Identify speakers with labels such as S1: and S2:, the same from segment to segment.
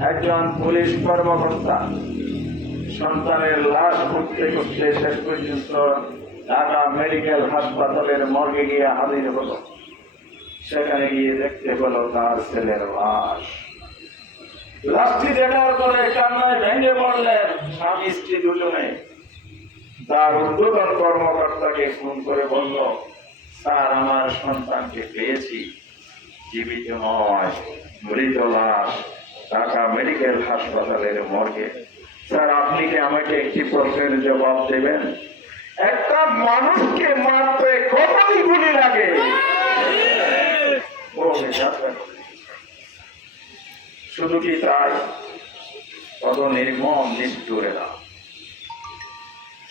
S1: একজন পুলিশ কর্মকর্তা। সন্তানের লাশ খুঁজতে খুঁজতে শেষ পর্যন্ত ঢাকা মেডিকেল হাসপাতালের মর্গে গিয়ে হাজির হলো। সেখানে গিয়ে দেখতে পেল তার ছেলের লাশ। লাশটি দেখার পরে কান্নায় ভেঙে পড়লেন স্বামী স্ত্রী দুজনে। তার উদ্বোধন কর্মকর্তাকে ফোন করে বলল, স্যার, আমার সন্তানকে পেয়েছি। জীবিত নয় মৃত লাশ। ঢাকা মেডিকেল হাসপাতালের মর্গে। স্যার, আপনি কি আমাকে একটি প্রশ্নের জবাব দেবেন? একটা মানুষকে মারতে কতটি গুলি লাগে? করে। শুধু কি তাই? কত নির্মম নিষ্ঠুরেরা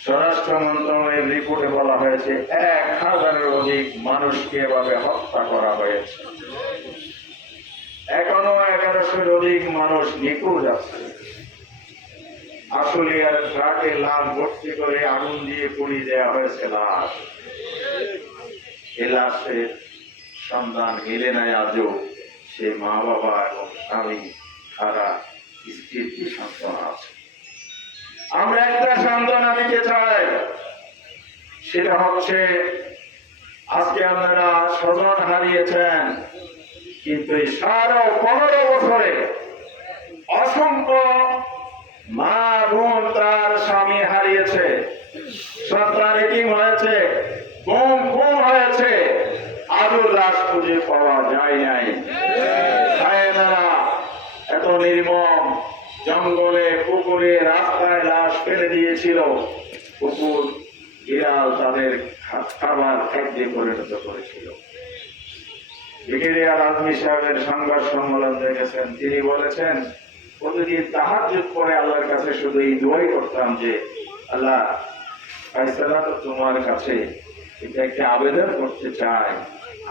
S1: স্বরাষ্ট্র মন্ত্রণালয়ের রিপোর্টে বলা হয়েছে, এক হাজারের অধিক মানুষকে এভাবে হত্যা করা হয়েছে। এখনও এগারোশোর অধিক মানুষ নিখোঁজ আছে। আসলে আর ট্রাকে লাশ ভর্তি করে আগুন দিয়ে পুড়িয়ে দেওয়া হয়েছে লাশ। এ লাশের সন্ধান মিলে নাই আজও সে মা বাবা এবং স্বামী সারা স্ত্রীর কি সন্তান আছে? আমরা একটা সান্ত্বনা দিতে চাই। সেটা হচ্ছে, আজকে আপনারা স্বজন হারিয়েছেন। কিন্তু এই সারা পনেরো বছরে অসংখ্য মা বোন তার স্বামী হারিয়েছে। সন্তান এটিম হয়েছে গুম খুন হয়েছে। আজও লাশ খুঁজে পাওয়া যায় নাই। এত নির্মম জঙ্গলে, পুকুরে, রাস্তায় লাশ ফেলে দিয়েছিল। কুকুর বিড়াল তাদের খাবার খাদ্যে পরিণত করেছিল। ব্রিগেডিয়ার আজমি সাহেবের সংবাদ সম্মেলন দেখেছেন। তিনি বলেছেন প্রতিদিন তাহার যুগ পরে আল্লাহর কাছে শুধু এই দোয়াই করতাম যে আল্লাহ ফাইসালা তো তোমার কাছে। এটা একটা আবেদন করতে চাই।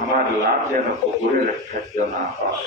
S1: আমার লাভ যেন পুকুরের খাদ্য না হয়।